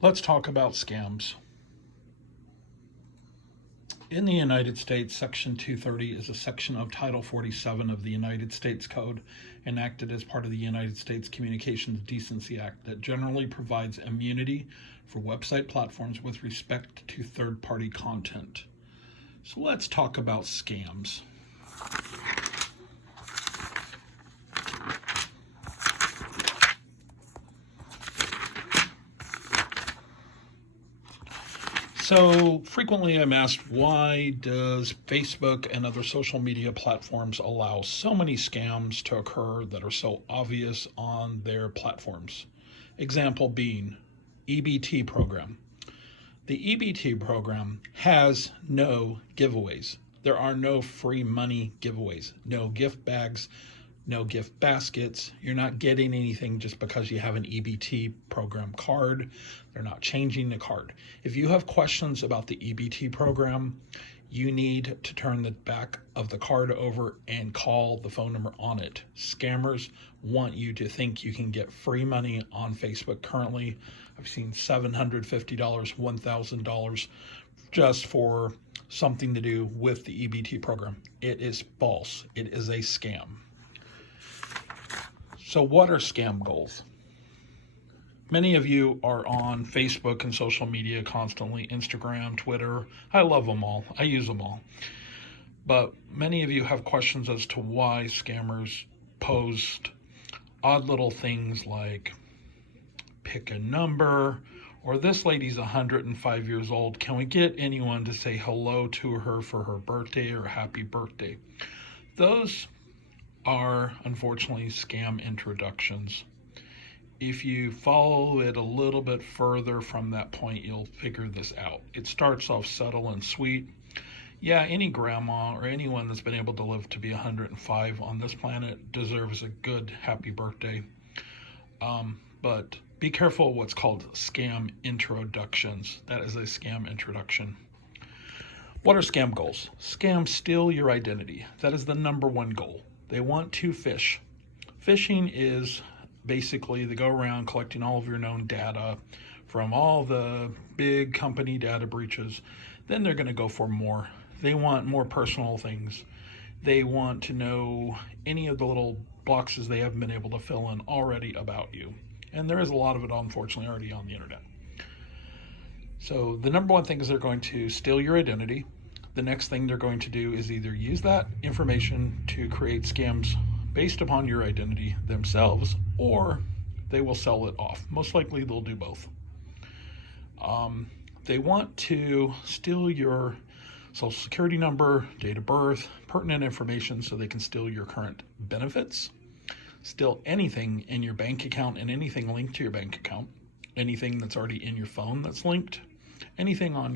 Let's talk about scams. In the United States, Section 230 is a section of Title 47 of the United States Code, enacted as part of the United States Communications Decency Act, that generally provides immunity for website platforms with respect to third party content. So let's talk about scams. So frequently I'm asked, why does Facebook and other social media platforms allow so many scams to occur that are so obvious on their platforms? Example being EBT program. The EBT program has no giveaways. There are no free money giveaways, no gift bags, no gift baskets. You're not getting anything just because you have an EBT program card. They're not changing the card. If you have questions about the EBT program, you need to turn the back of the card over and call the phone number on it. Scammers want you to think you can get free money on Facebook currently. I've seen $750, $1,000 just for something to do with the EBT program. It is false. It is a scam. So what are scam goals? Many of you are on Facebook and social media constantly, Instagram, Twitter. I love them all. I use them all. But many of you have questions as to why scammers post odd little things like pick a number, or this lady's 105 years old. Can we get anyone to say hello to her for her birthday or happy birthday? Those are unfortunately scam introductions. If you follow it a little bit further from that point, you'll figure this out. It starts off subtle and sweet. Yeah, any grandma or anyone that's been able to live to be 105 on this planet deserves a good happy birthday. But be careful of what's called scam introductions. That is a scam introduction. What are scam goals? Scams steal your identity. That is the number one goal. They want to phish. Phishing is basically they go around collecting all of your known data from all the big company data breaches. Then they're going to go for more. They want more personal things. They want to know any of the little boxes they haven't been able to fill in already about you. And there is a lot of it, unfortunately, already on the internet. So the number one thing is they're going to steal your identity. The next thing they're going to do is either use that information to create scams based upon your identity themselves, or they will sell it off. Most likely they'll do both. They want to steal your social security number, date of birth, pertinent information so they can steal your current benefits, steal anything in your bank account and anything linked to your bank account, anything that's already in your phone that's linked, anything on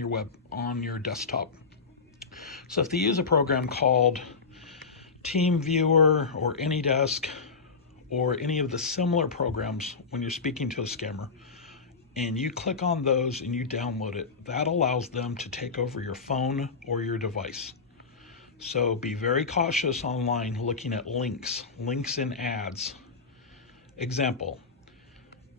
your desktop. So if they use a program called TeamViewer or AnyDesk or any of the similar programs when you're speaking to a scammer, and you click on those and you download it, that allows them to take over your phone or your device. So be very cautious online looking at links in ads. Example,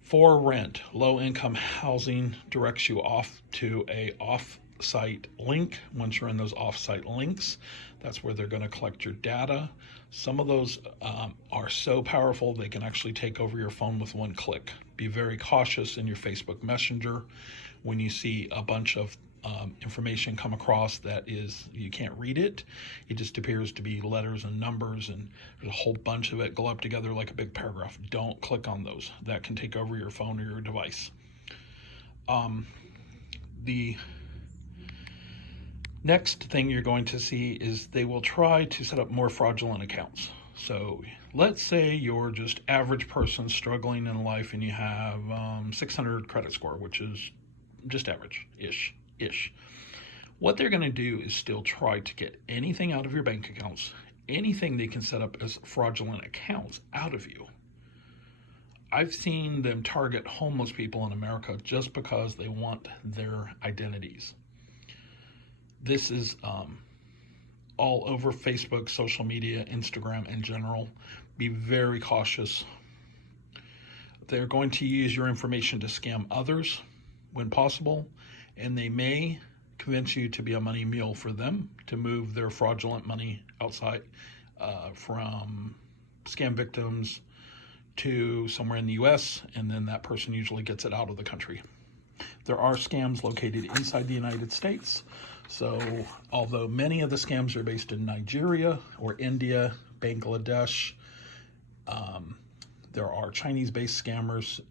for rent, low income housing directs you off to a off-site link. Once you're in those off-site links, that's where they're going to collect your data. Some of those are so powerful they can actually take over your phone with one click. Be very cautious in your Facebook Messenger when you see a bunch of information come across that is, you can't read it. It just appears to be letters and numbers, and there's a whole bunch of it globed together like a big paragraph. Don't click on those. That can take over your phone or your device. The next thing you're going to see is they will try to set up more fraudulent accounts. So let's say you're just average person struggling in life and you have 600 credit score, which is just average-ish. What they're going to do is still try to get anything out of your bank accounts, anything they can set up as fraudulent accounts out of you. I've seen them target homeless people in America just because they want their identities. This is all over Facebook, social media, Instagram in general. Be very cautious. They're going to use your information to scam others. when possible, and they may convince you to be a money mule for them to move their fraudulent money outside from scam victims to somewhere in the US, and then that person usually gets it out of the country. There are scams located inside the United States. So although many of the scams are based in Nigeria or India, Bangladesh, there are Chinese-based scammers.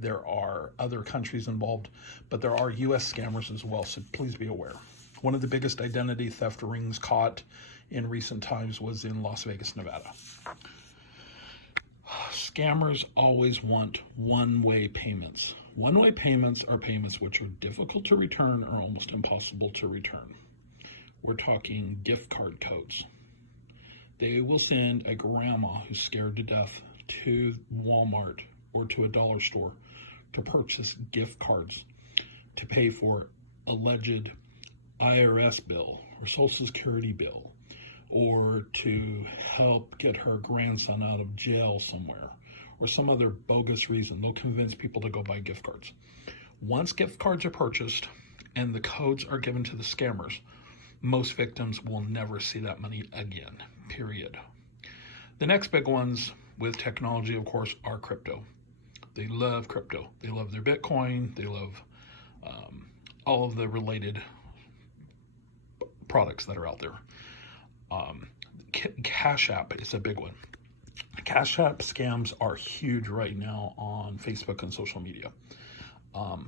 There are other countries involved, but there are U.S. scammers as well, so please be aware. One of the biggest identity theft rings caught in recent times was in Las Vegas, Nevada. Scammers always want one-way payments. One-way payments are payments which are difficult to return or almost impossible to return. We're talking gift card codes. They will send a grandma who's scared to death to Walmart or to a dollar store to purchase gift cards to pay for alleged IRS bill or Social Security bill, or to help get her grandson out of jail somewhere, or some other bogus reason. They'll convince people to go buy gift cards. Once gift cards are purchased and the codes are given to the scammers, most victims will never see that money again, period. The next big ones with technology, of course, are crypto. They love crypto. They love their Bitcoin. They love all of the related products that are out there. Cash App is a big one. Cash App scams are huge right now on Facebook and social media.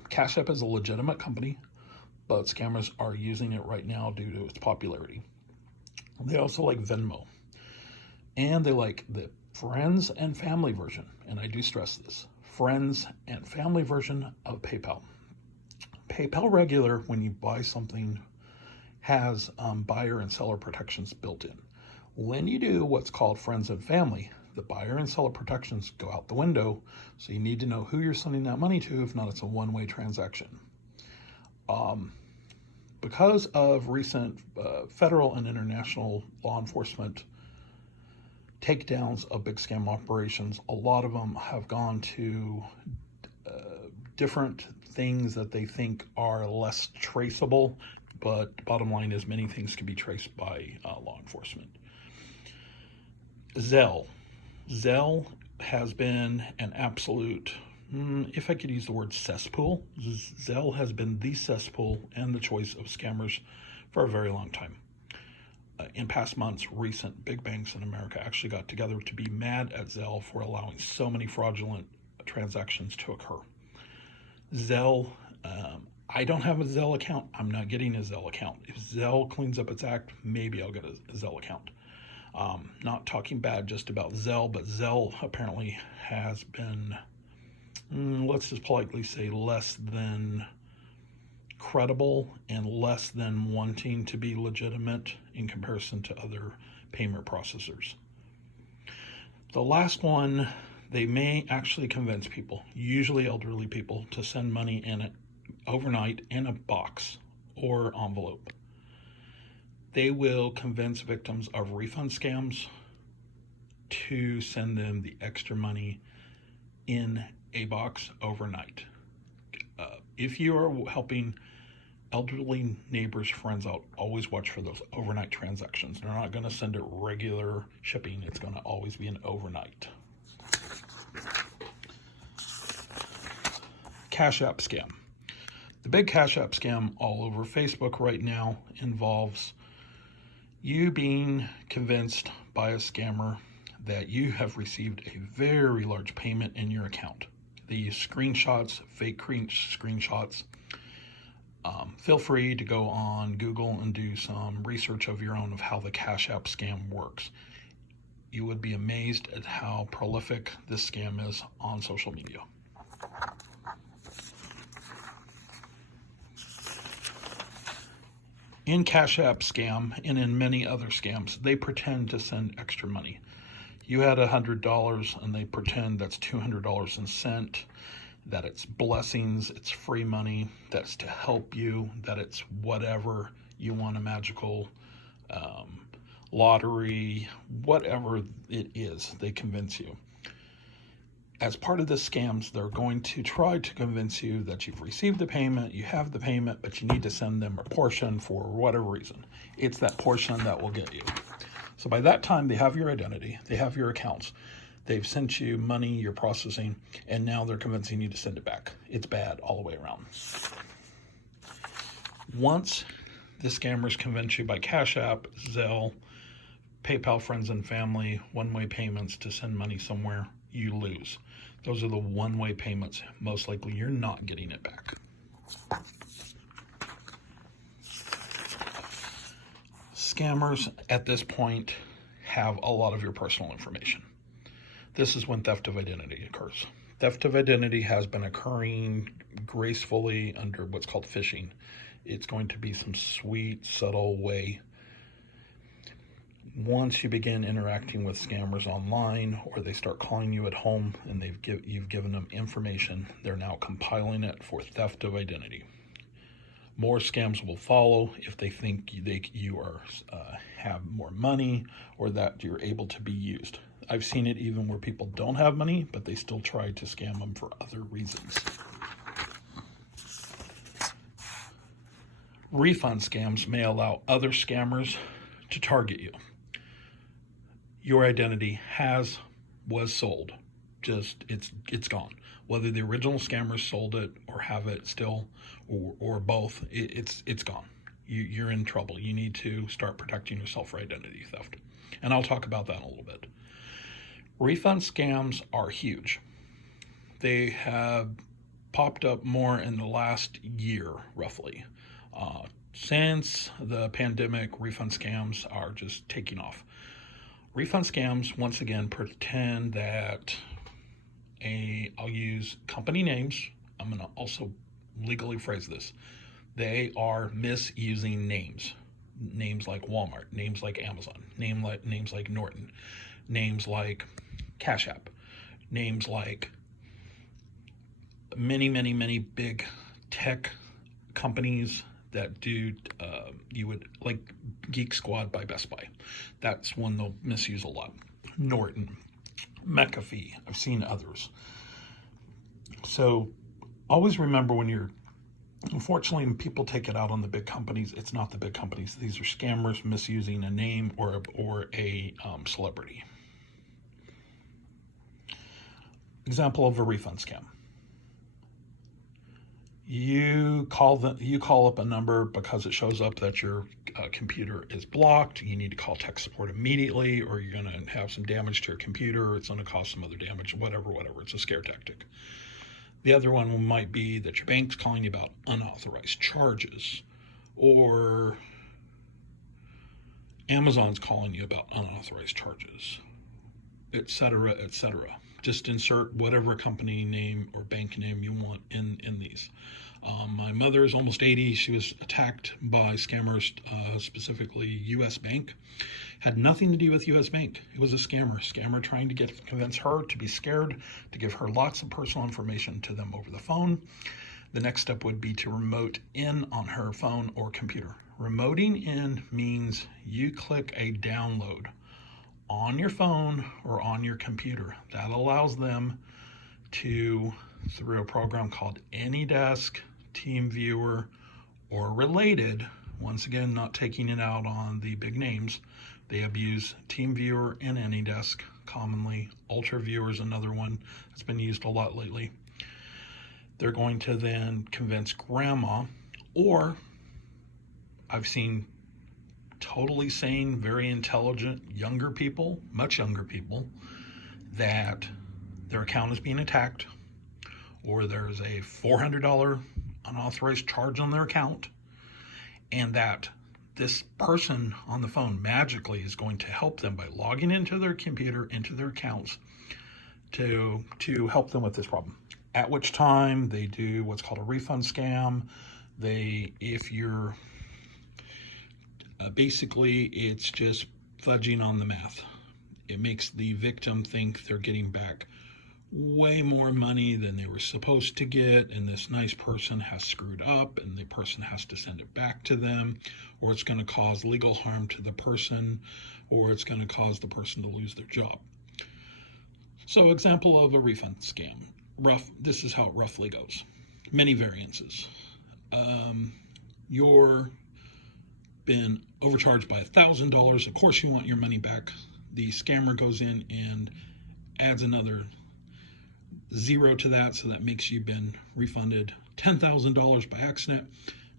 Cash App is a legitimate company, but scammers are using it right now due to its popularity. They also like Venmo, and they like the friends and family version, and I do stress this, friends and family version of PayPal. PayPal Regular, when you buy something, has buyer and seller protections built in. When you do what's called friends and family, the buyer and seller protections go out the window, so you need to know who you're sending that money to. If not, it's a one-way transaction. Because of recent federal and international law enforcement takedowns of big scam operations, a lot of them have gone to different things that they think are less traceable, but bottom line is many things can be traced by law enforcement. Zelle has been an absolute, if I could use the word cesspool, Zelle has been the cesspool and the choice of scammers for a very long time. In past months, recent big banks in America actually got together to be mad at Zelle for allowing so many fraudulent transactions to occur. Zelle, I don't have a Zelle account. I'm not getting a Zelle account. If Zelle cleans up its act, maybe I'll get a Zelle account. Not talking bad just about Zelle, but Zelle apparently has been, let's just politely say, less than credible and less than wanting to be legitimate in comparison to other payment processors. The last one, they may actually convince people, usually elderly people, to send money in it overnight in a box or envelope. They will convince victims of refund scams to send them the extra money in a box overnight. If you are helping elderly neighbors, friends out, always watch for those overnight transactions. They're not going to send it regular shipping. It's going to always be an overnight. Cash App scam. The big Cash App scam all over Facebook right now involves you being convinced by a scammer that you have received a very large payment in your account. They use screenshots, fake screenshots. Feel free to go on Google and do some research of your own of how the Cash App scam works. You would be amazed at how prolific this scam is on social media. In Cash App scam and in many other scams, they pretend to send extra money. You had $100 and they pretend that's $200 and sent, that it's blessings, it's free money, that's to help you, that it's whatever you want, a magical lottery, whatever it is, they convince you. As part of the scams, they're going to try to convince you that you've received the payment, you have the payment, but you need to send them a portion for whatever reason. It's that portion that will get you. So by that time, they have your identity, they have your accounts, they've sent you money, you're processing, and now they're convincing you to send it back. It's bad all the way around. Once the scammers convince you by Cash App, Zelle, PayPal, friends and family, one-way payments to send money somewhere, you lose. Those are the one-way payments. Most likely you're not getting it back. Scammers at this point have a lot of your personal information. This is when theft of identity occurs. Theft of identity has been occurring gracefully under what's called phishing. It's going to be some sweet, subtle way. Once you begin interacting with scammers online, or they start calling you at home and you've given them information, they're now compiling it for theft of identity. More scams will follow if they think you have more money or that you're able to be used. I've seen it even where people don't have money, but they still try to scam them for other reasons. Refund scams may allow other scammers to target you. Your identity was sold. Just it's gone. Whether the original scammers sold it or have it still, or both, it's gone. You're in trouble. You need to start protecting yourself for identity theft. And I'll talk about that in a little bit. Refund scams are huge. They have popped up more in the last year, roughly. Since the pandemic, refund scams are just taking off. Refund scams, once again, pretend that I'll use company names. I'm going to also legally phrase this. They are misusing names. Names like Walmart, names like Amazon, names like Norton, names like Cash App, names like many, many, many big tech companies that do, you would like Geek Squad by Best Buy. That's one they'll misuse a lot. Norton, McAfee, I've seen others. So always remember unfortunately, when people take it out on the big companies, it's not the big companies. These are scammers misusing a name or a celebrity. Example of a refund scam. You call up a number because it shows up that your computer is blocked. You need to call tech support immediately, or you're going to have some damage to your computer. It's going to cause some other damage, whatever. It's a scare tactic. The other one might be that your bank's calling you about unauthorized charges, or Amazon's calling you about unauthorized charges, etc., etc. Just insert whatever company name or bank name you want in these. My mother is almost 80. She was attacked by scammers, specifically U.S. Bank. Had nothing to do with U.S. Bank. It was a scammer trying to convince her to be scared, to give her lots of personal information to them over the phone. The next step would be to remote in on her phone or computer. Remoting in means you click a download on your phone or on your computer. That allows them to, through a program called AnyDesk, TeamViewer, or related, once again, not taking it out on the big names, they abuse TeamViewer and AnyDesk commonly. UltraViewer is another one that's been used a lot lately. They're going to then convince grandma, or I've seen totally sane, very intelligent, younger people, much younger people, that their account is being attacked, or there's a $400 unauthorized charge on their account, and that this person on the phone magically is going to help them by logging into their computer, into their accounts, to help them with this problem. At which time they do what's called a refund scam. If you're basically, it's just fudging on the math. It makes the victim think they're getting back way more money than they were supposed to get, and this nice person has screwed up, and the person has to send it back to them, or it's going to cause legal harm to the person, or it's going to cause the person to lose their job. So example of a refund scam. This is how it roughly goes. Many variances. You're been overcharged by $1,000. Of course you want your money back. The scammer goes in and adds another zero to that, so that makes you been refunded $10,000 by accident.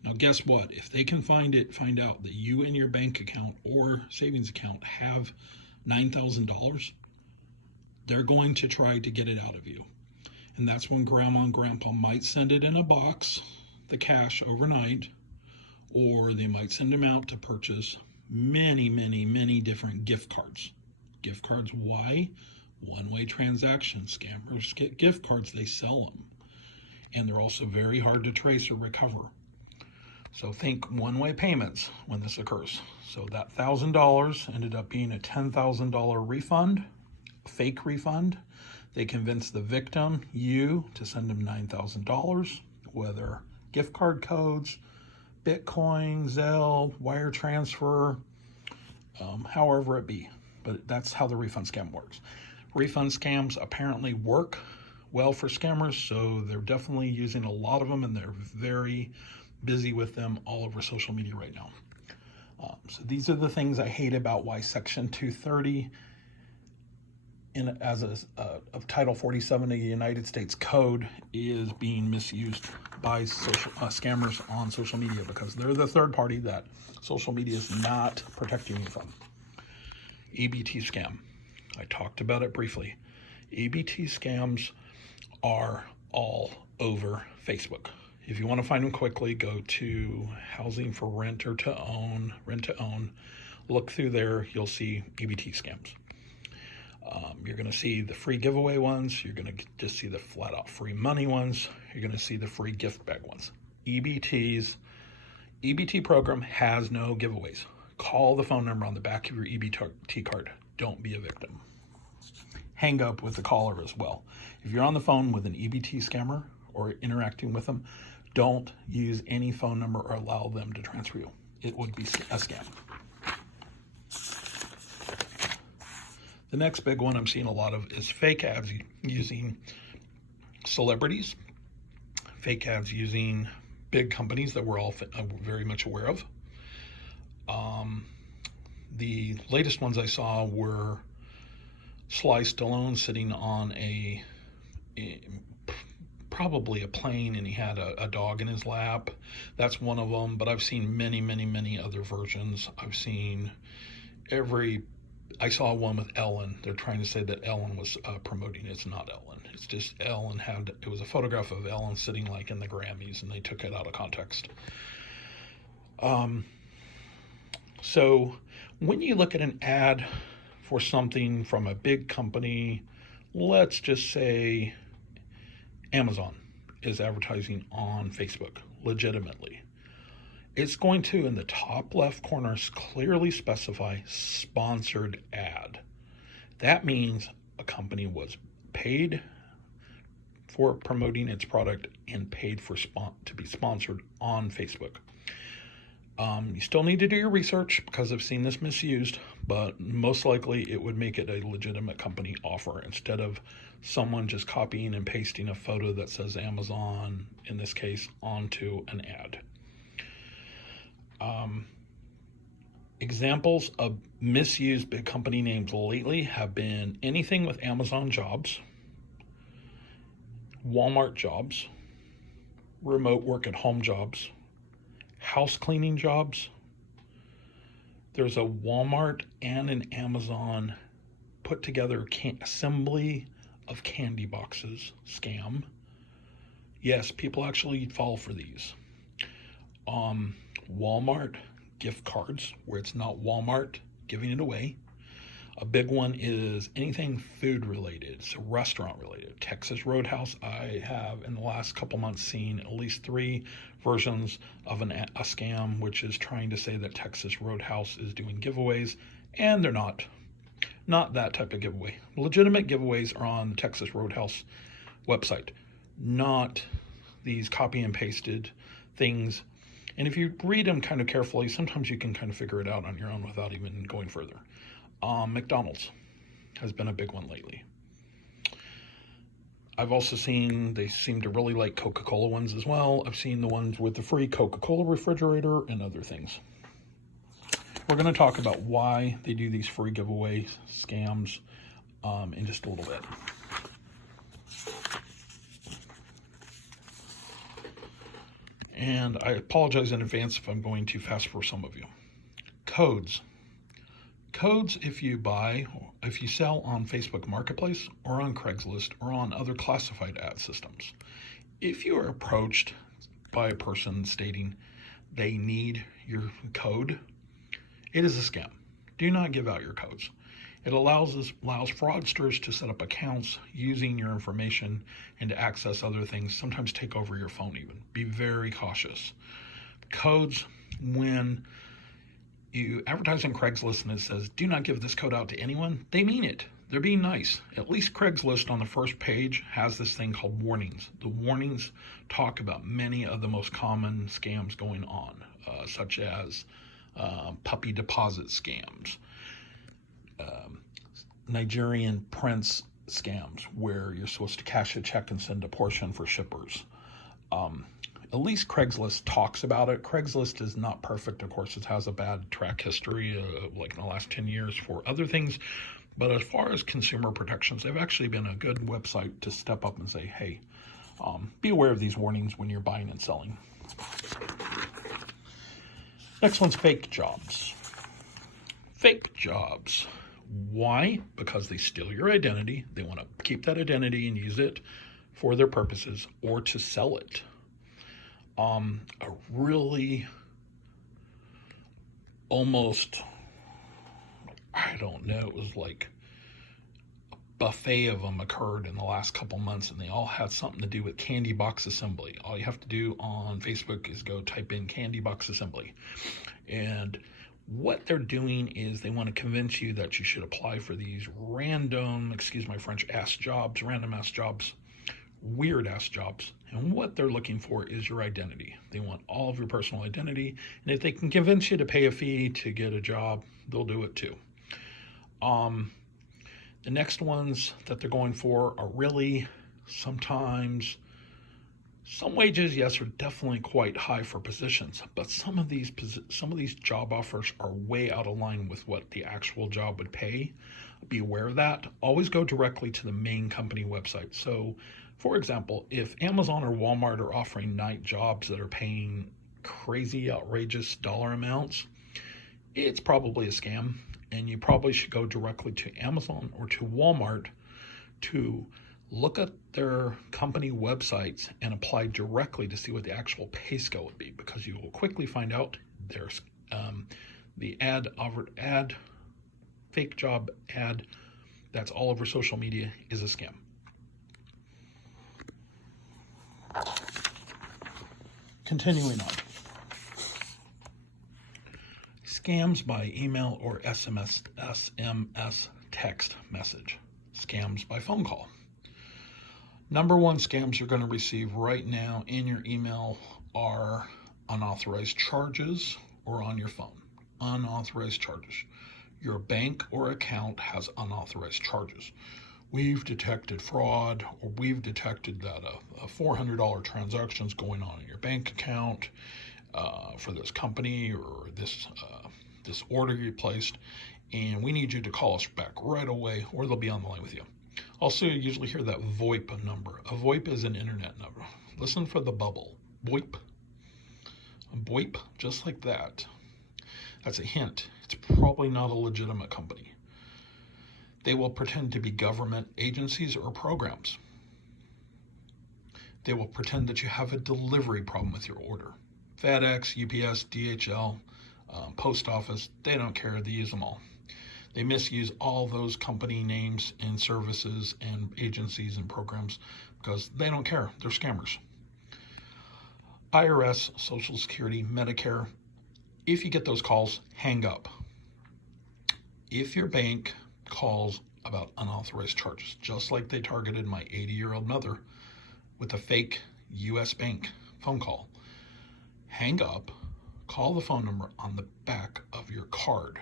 Now guess what? If they can find out that you in your bank account or savings account have $9,000, they're going to try to get it out of you. And that's when grandma and grandpa might send it in a box, the cash, overnight, or they might send them out to purchase many different gift cards. Gift cards, why? One-way transaction. Scammers get gift cards, they sell them. And they're also very hard to trace or recover. So think one-way payments when this occurs. So that $1,000 ended up being a $10,000 refund, fake refund. They convinced the victim, you, to send them $9,000, whether gift card codes, Bitcoin, Zelle, wire transfer, however it be. But that's how the refund scam works. Refund scams apparently work well for scammers, so they're definitely using a lot of them, and they're very busy with them all over social media right now. So these are the things I hate about why Section 230 of Title 47 of the United States Code is being misused by scammers on social media, because they're the third party that social media is not protecting you from. EBT scam. I talked about it briefly. EBT scams are all over Facebook. If you want to find them quickly, go to Housing for Rent or to Own, Rent to Own. Look through there, you'll see EBT scams. You're going to see the free giveaway ones. You're going to just see the flat out free money ones. You're going to see the free gift bag ones. EBT program has no giveaways. Call the phone number on the back of your EBT card. Don't be a victim. Hang up with the caller as well. If you're on the phone with an EBT scammer or interacting with them, don't use any phone number or allow them to transfer you. It would be a scam. The next big one I'm seeing a lot of is fake ads using celebrities, fake ads using big companies that we're all very much aware of. The latest ones I saw were Sly Stallone sitting on probably a plane, and he had a dog in his lap. That's one of them, but I've seen many other versions. I saw one with Ellen. They're trying to say that Ellen was promoting it. It's not Ellen. It's just Ellen it was a photograph of Ellen sitting like in the Grammys, and they took it out of context. So when you look at an ad for something from a big company, let's just say Amazon is advertising on Facebook legitimately, it's going to, in the top left corner, clearly specify sponsored ad. That means a company was paid for promoting its product and paid for to be sponsored on Facebook. You still need to do your research, because I've seen this misused, but most likely it would make it a legitimate company offer instead of someone just copying and pasting a photo that says Amazon, in this case, onto an ad. Examples of misused big company names lately have been anything with Amazon jobs, Walmart jobs, remote work at home jobs, house cleaning jobs. There's a Walmart and an Amazon put together assembly of candy boxes scam. Yes, people actually fall for these. Walmart gift cards, where it's not Walmart giving it away. A big one is anything food related, so restaurant related. Texas Roadhouse, I have in the last couple months seen at least 3 versions of a scam, which is trying to say that Texas Roadhouse is doing giveaways, and they're not. Not that type of giveaway. Legitimate giveaways are on the Texas Roadhouse website, not these copy and pasted things. And if you read them kind of carefully, sometimes you can kind of figure it out on your own without even going further. McDonald's has been a big one lately. I've also seen they seem to really like Coca-Cola ones as well. I've seen the ones with the free Coca-Cola refrigerator and other things. We're going to talk about why they do these free giveaway scams in just a little bit. And I apologize in advance if I'm going too fast for some of you. Codes. Codes, if you sell on Facebook Marketplace or on Craigslist or on other classified ad systems, if you are approached by a person stating they need your code, it is a scam. Do not give out your codes. It allows fraudsters to set up accounts using your information and to access other things, sometimes take over your phone even. Be very cautious. Codes, when you advertise on Craigslist and it says, do not give this code out to anyone, they mean it. They're being nice. At least Craigslist on the first page has this thing called warnings. The warnings talk about many of the most common scams going on, such as puppy deposit scams, Nigerian prince scams, where you're supposed to cash a check and send a portion for shippers. At least Craigslist talks about it. Craigslist is not perfect. Of course, it has a bad track history, like in the last 10 years for other things. But as far as consumer protections, they've actually been a good website to step up and say, hey, be aware of these warnings when you're buying and selling. Next one's fake jobs. Fake jobs. Why? Because they steal your identity. They want to keep that identity and use it for their purposes or to sell it. A really almost, I don't know, it was like a buffet of them occurred in the last couple months, and they all had something to do with candy box assembly. All you have to do on Facebook is go type in candy box assembly. And what they're doing is they want to convince you that you should apply for these random, excuse my French, random ass jobs, weird ass jobs. And what they're looking for is your identity. They want all of your personal identity. And if they can convince you to pay a fee to get a job, they'll do it too. The next ones that they're going for are really sometimes, some wages, yes, are definitely quite high for positions, but some of these job offers are way out of line with what the actual job would pay. Be aware of that. Always go directly to the main company website. So, for example, if Amazon or Walmart are offering night jobs that are paying crazy, outrageous dollar amounts, it's probably a scam, and you probably should go directly to Amazon or to Walmart to look at their company websites and apply directly to see what the actual pay scale would be, because you will quickly find out there's the fake job ad that's all over social media is a scam. Continuing on. Scams by email or SMS text message. Scams by phone call. Number one scams you're going to receive right now in your email are unauthorized charges or on your phone. Unauthorized charges. Your bank or account has unauthorized charges. We've detected fraud, or we've detected that a $400 transaction is going on in your bank account for this company or this order you placed, and we need you to call us back right away, or they'll be on the line with you. Also, you usually hear that VoIP number. A VoIP is an internet number. Listen for the bubble. VoIP. VoIP, just like that. That's a hint. It's probably not a legitimate company. They will pretend to be government agencies or programs. They will pretend that you have a delivery problem with your order. FedEx, UPS, DHL, post office, they don't care. They use them all. They misuse all those company names and services and agencies and programs because they don't care. They're scammers. IRS, Social Security, Medicare. If you get those calls, hang up. If your bank calls about unauthorized charges, just like they targeted my 80-year-old mother with a fake U.S. bank phone call, hang up, call the phone number on the back of your card.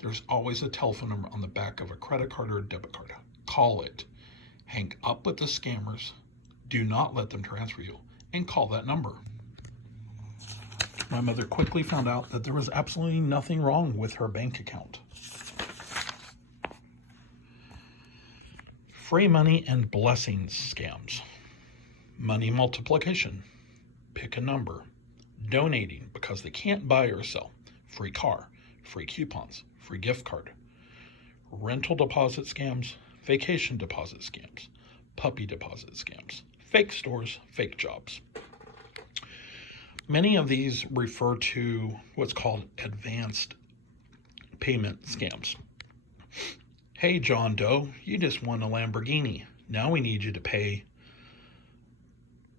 There's always a telephone number on the back of a credit card or a debit card. Call it. Hang up with the scammers. Do not let them transfer you, and call that number. My mother quickly found out that there was absolutely nothing wrong with her bank account. Free money and blessings scams. Money multiplication. Pick a number. Donating because they can't buy or sell. Free car, free coupons, free gift card. Rental deposit scams, vacation deposit scams, puppy deposit scams, fake stores, fake jobs. Many of these refer to what's called advanced payment scams. Hey, John Doe, you just won a Lamborghini. Now we need you to pay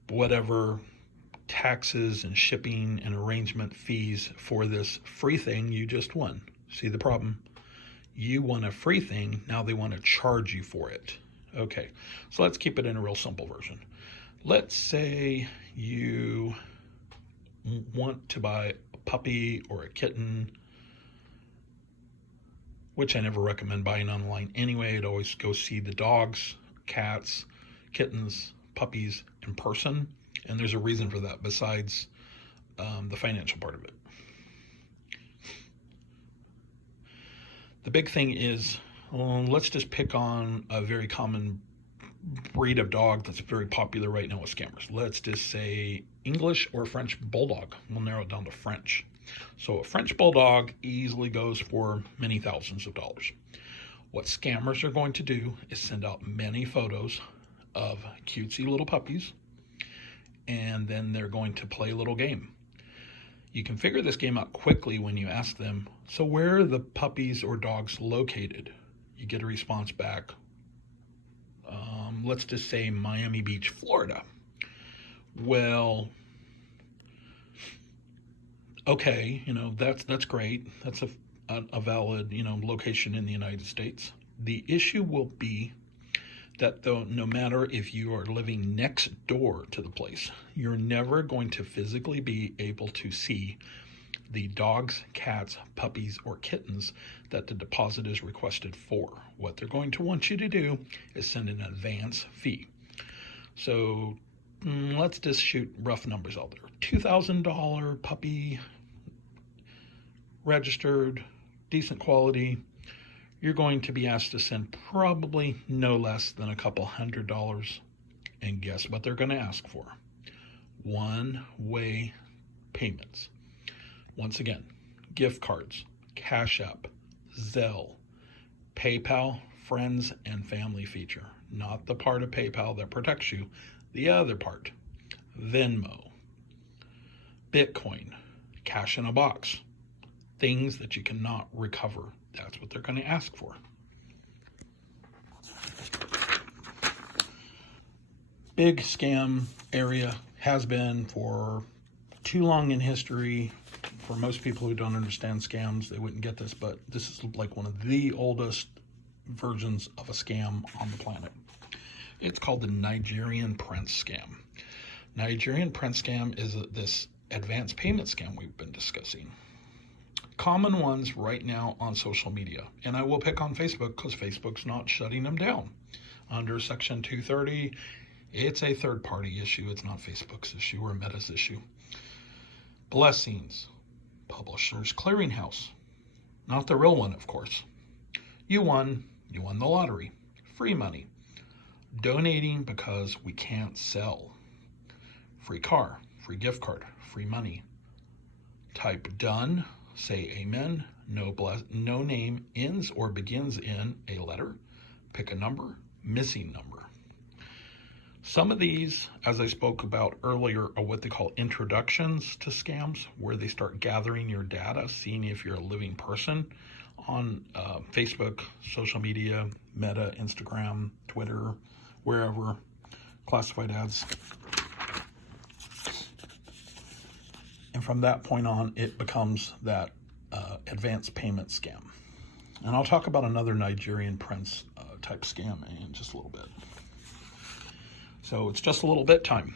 whatever taxes and shipping and arrangement fees for this free thing you just won. See the problem? You won a free thing, now they want to charge you for it. Okay, so let's keep it in a real simple version. Let's say you want to buy a puppy or a kitten, which I never recommend buying online anyway. I'd always go see the dogs, cats, kittens, puppies in person. And there's a reason for that besides the financial part of it. The big thing is, let's just pick on a very common breed of dog that's very popular right now with scammers. Let's just say English or French Bulldog. We'll narrow it down to French. So a French Bulldog easily goes for many thousands of dollars. What scammers are going to do is send out many photos of cutesy little puppies, and then they're going to play a little game. You can figure this game out quickly when you ask them, so where are the puppies or dogs located? You get a response back. Let's just say Miami Beach, Florida. Well, okay, that's great. That's a valid, location in the United States. The issue will be that though, no matter if you are living next door to the place, you're never going to physically be able to see the dogs, cats, puppies, or kittens that the deposit is requested for. What they're going to want you to do is send an advance fee. So let's just shoot rough numbers out there. $2,000 puppy, registered, decent quality. You're going to be asked to send probably no less than a couple $100. And guess what they're going to ask for? One-way payments. Once again, gift cards, Cash App, Zelle, PayPal, friends and family feature. Not the part of PayPal that protects you, the other part. Venmo, Bitcoin, cash in a box, things that you cannot recover. That's what they're going to ask for. Big scam area, has been for too long in history. For most people who don't understand scams, they wouldn't get this, but this is like one of the oldest versions of a scam on the planet. It's called the Nigerian Prince scam. Nigerian Prince scam is this advanced payment scam we've been discussing. Common ones right now on social media, and I will pick on Facebook because Facebook's not shutting them down. Under Section 230, it's a third-party issue. It's not Facebook's issue or Meta's issue. Blessings, Publishers Clearinghouse. Not the real one, of course. You won the lottery. Free money. Donating because we can't sell. Free car, free gift card, free money. Type done, say amen, no name ends or begins in a letter. Pick a number, missing number. Some of these, as I spoke about earlier, are what they call introductions to scams, where they start gathering your data, seeing if you're a living person on Facebook, social media, Meta, Instagram, Twitter, wherever, classified ads. And from that point on, it becomes that advanced payment scam. And I'll talk about another Nigerian Prince type scam in just a little bit. So it's just a little bit time.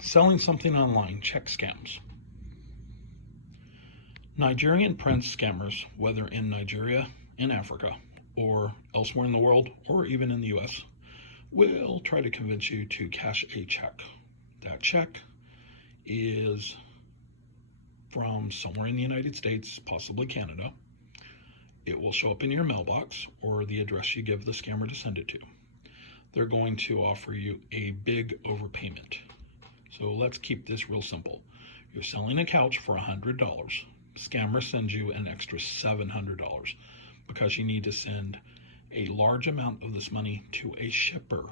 Selling something online, check scams. Nigerian Prince scammers, whether in Nigeria, in Africa, or elsewhere in the world, or even in the US, will try to convince you to cash a check. That check is from somewhere in the United States, possibly Canada. It will show up in your mailbox or the address you give the scammer to send it to. They're going to offer you a big overpayment. So let's keep this real simple. You're selling a couch for $100. Scammer sends you an extra $700 because you need to send a large amount of this money to a shipper.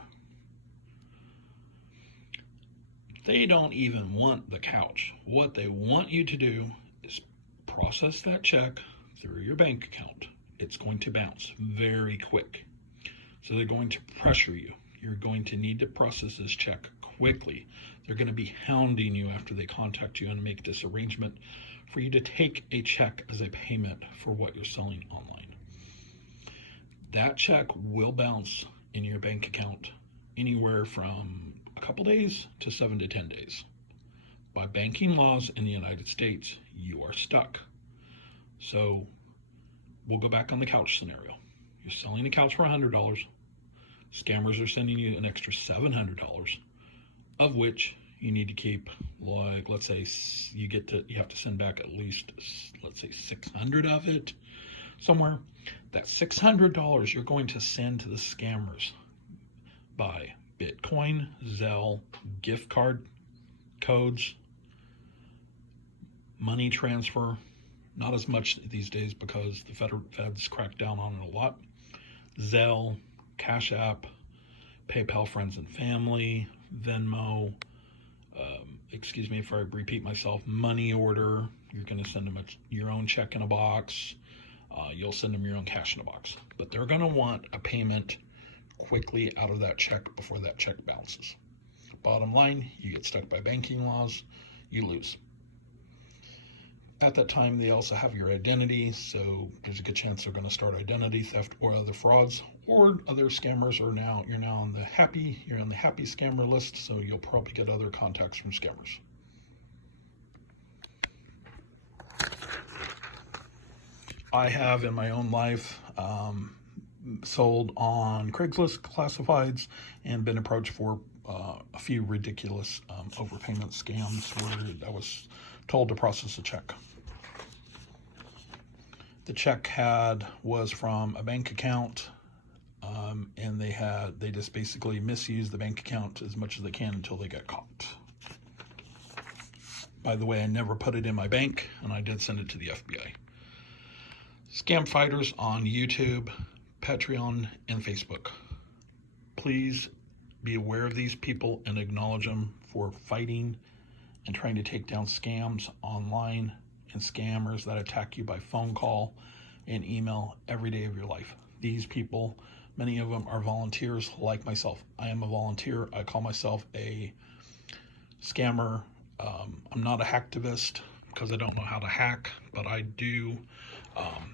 They don't even want the couch. What they want you to do is process that check through your bank account. It's going to bounce very quick. So they're going to pressure you. You're going to need to process this check quickly. They're going to be hounding you after they contact you and make this arrangement for you to take a check as a payment for what you're selling online. That check will bounce in your bank account anywhere from a couple days to 7 to 10 days. By banking laws in the United States, you are stuck. So we'll go back on the couch scenario. You're selling a couch for $100. Scammers are sending you an extra $700, of which you need to keep, like, let's say you have to send back at least, let's say, 600 of it somewhere. That $600 you're going to send to the scammers by Bitcoin, Zelle, gift card codes, money transfer. Not as much these days because the feds cracked down on it a lot. Zelle, Cash App, PayPal Friends and Family, Venmo, excuse me if I repeat myself, money order. You're going to send them your own check in a box. You'll send them your own cash in a box. But they're going to want a payment quickly out of that check before that check bounces. Bottom line, you get stuck by banking laws, you lose. At that time, they also have your identity, so there's a good chance they're going to start identity theft or other frauds, or other scammers you're now on the happy scammer list, so you'll probably get other contacts from scammers. I have in my own life sold on Craigslist classifieds and been approached for a few ridiculous overpayment scams where I was told to process a check. The check was from a bank account, and they just basically misused the bank account as much as they can until they get caught. By the way, I never put it in my bank, and I did send it to the FBI. Scam fighters on YouTube, Patreon, and Facebook. Please be aware of these people and acknowledge them for fighting and trying to take down scams online and scammers that attack you by phone call and email every day of your life. These people, many of them are volunteers like myself. I am a volunteer. I call myself a scammer. I'm not a hacktivist because I don't know how to hack, but I do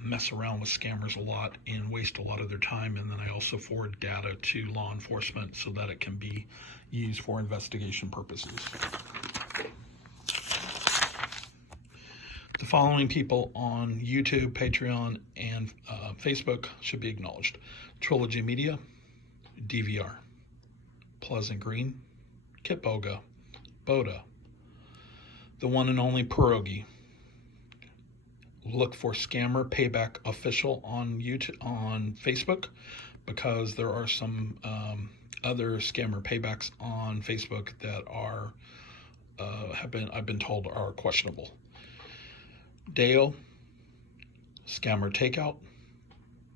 mess around with scammers a lot and waste a lot of their time, and then I also forward data to law enforcement so that it can be used for investigation purposes. The following people on YouTube, Patreon, and Facebook should be acknowledged: Trilogy Media, DVR, Pleasant Green, Kitboga, Boda, the one and only Pierogi. Look for Scammer Payback Official on Facebook, because there are some other scammer paybacks on Facebook that are I've been told are questionable. Dale, Scammer Takeout,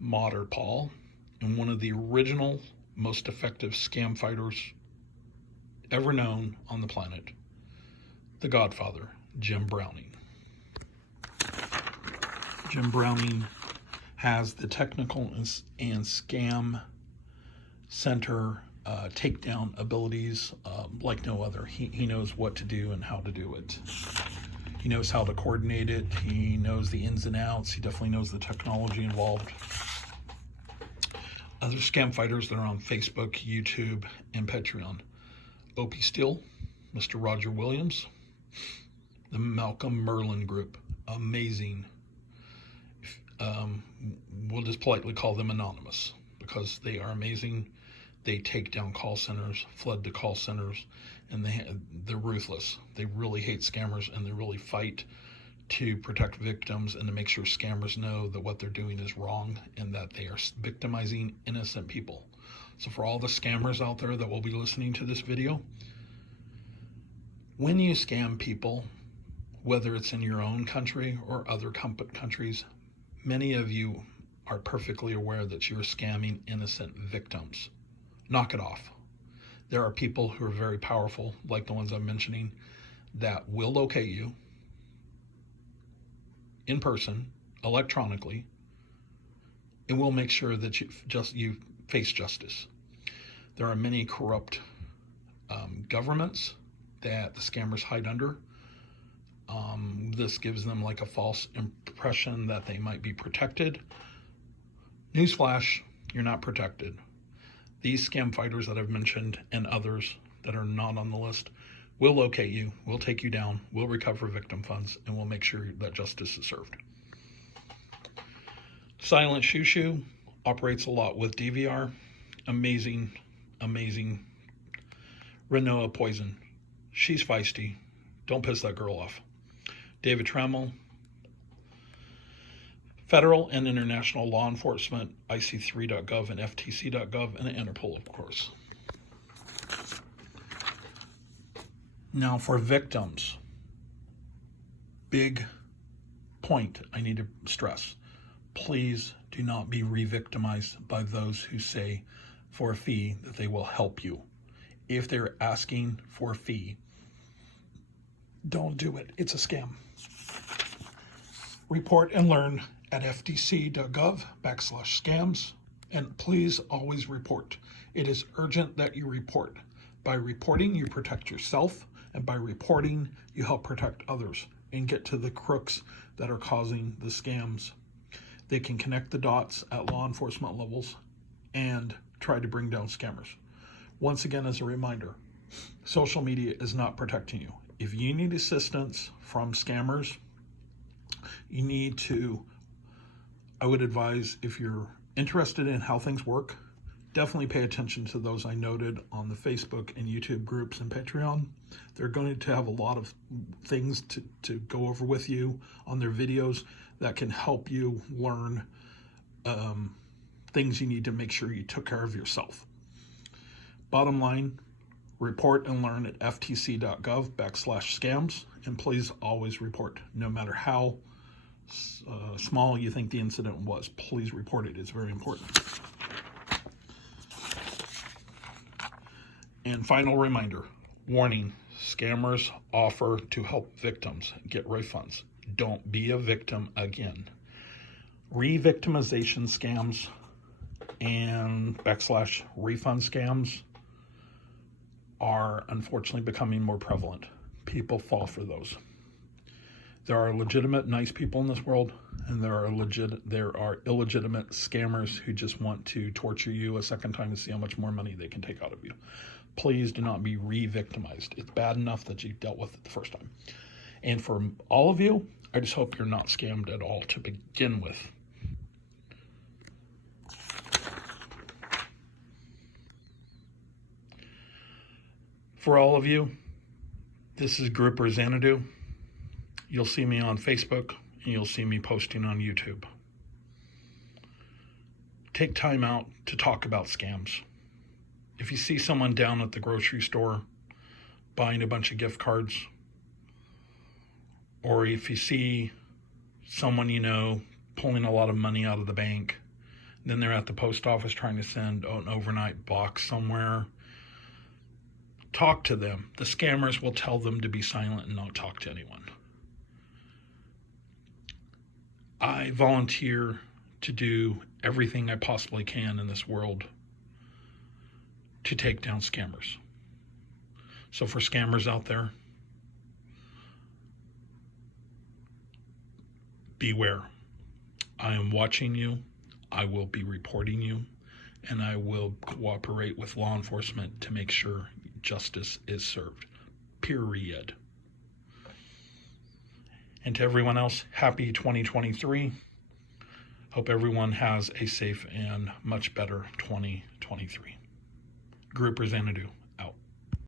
Modder Paul, and one of the original most effective scam fighters ever known on the planet, the Godfather, Jim Browning. Jim Browning has the technical and scam center takedown abilities like no other. He knows what to do and how to do it. He knows how to coordinate it. He knows the ins and outs. He definitely knows the technology involved. Other scam fighters that are on Facebook, YouTube, and Patreon: Opie Steele, Mr. Roger Williams, the Malcolm Merlin Group. Amazing. We'll just politely call them anonymous because they are amazing. They take down call centers, flood the call centers, and they're ruthless. They really hate scammers, and they really fight to protect victims and to make sure scammers know that what they're doing is wrong and that they are victimizing innocent people. So for all the scammers out there that will be listening to this video, when you scam people, whether it's in your own country or other countries, many of you are perfectly aware that you're scamming innocent victims. Knock it off. There are people who are very powerful, like the ones I'm mentioning, that will locate you in person, electronically, and will make sure that you face justice. There are many corrupt governments that the scammers hide under. This gives them like a false impression that they might be protected. Newsflash, you're not protected. These scam fighters that I've mentioned and others that are not on the list will locate you, will take you down, will recover victim funds, and will make sure that justice is served. Silent Shushu operates a lot with DVR. Amazing, amazing. Renoa Poison. She's feisty. Don't piss that girl off. David Trammell. Federal and international law enforcement, IC3.gov and FTC.gov, and Interpol, of course. Now for victims, big point I need to stress. Please do not be re-victimized by those who say for a fee that they will help you. If they're asking for a fee, don't do it. It's a scam. Report and learn at ftc.gov/scams, and please always report. It is urgent that you report. By reporting, you protect yourself, and by reporting, you help protect others and get to the crooks that are causing the scams. They can connect the dots at law enforcement levels and try to bring down scammers. Once again, as a reminder, social media is not protecting you. If you need assistance from scammers, you need to, I would advise, if you're interested in how things work, definitely pay attention to those I noted on the Facebook and YouTube groups and Patreon. They're going to have a lot of things to go over with you on their videos that can help you learn things you need to make sure you took care of yourself. Bottom line, report and learn at ftc.gov/scams, and please always report, no matter how small you think the incident was. Please report it. It's very important. And final reminder, warning, scammers offer to help victims get refunds. Don't be a victim again. Re-victimization scams and /refund scams are unfortunately becoming more prevalent. People fall for those. There are legitimate, nice people in this world, and there are illegitimate scammers who just want to torture you a second time to see how much more money they can take out of you. Please do not be re-victimized. It's bad enough that you dealt with it the first time. And for all of you, I just hope you're not scammed at all to begin with. For all of you, this is Grouper Xanadu. You'll see me on Facebook, and you'll see me posting on YouTube. Take time out to talk about scams. If you see someone down at the grocery store buying a bunch of gift cards, or if you see someone you know pulling a lot of money out of the bank, then they're at the post office trying to send an overnight box somewhere, talk to them. The scammers will tell them to be silent and not talk to anyone. I volunteer to do everything I possibly can in this world to take down scammers. So for scammers out there, beware. I am watching you. I will be reporting you, and I will cooperate with law enforcement to make sure justice is served. Period. And to everyone else, happy 2023. Hope everyone has a safe and much better 2023. Grouper Xanadu.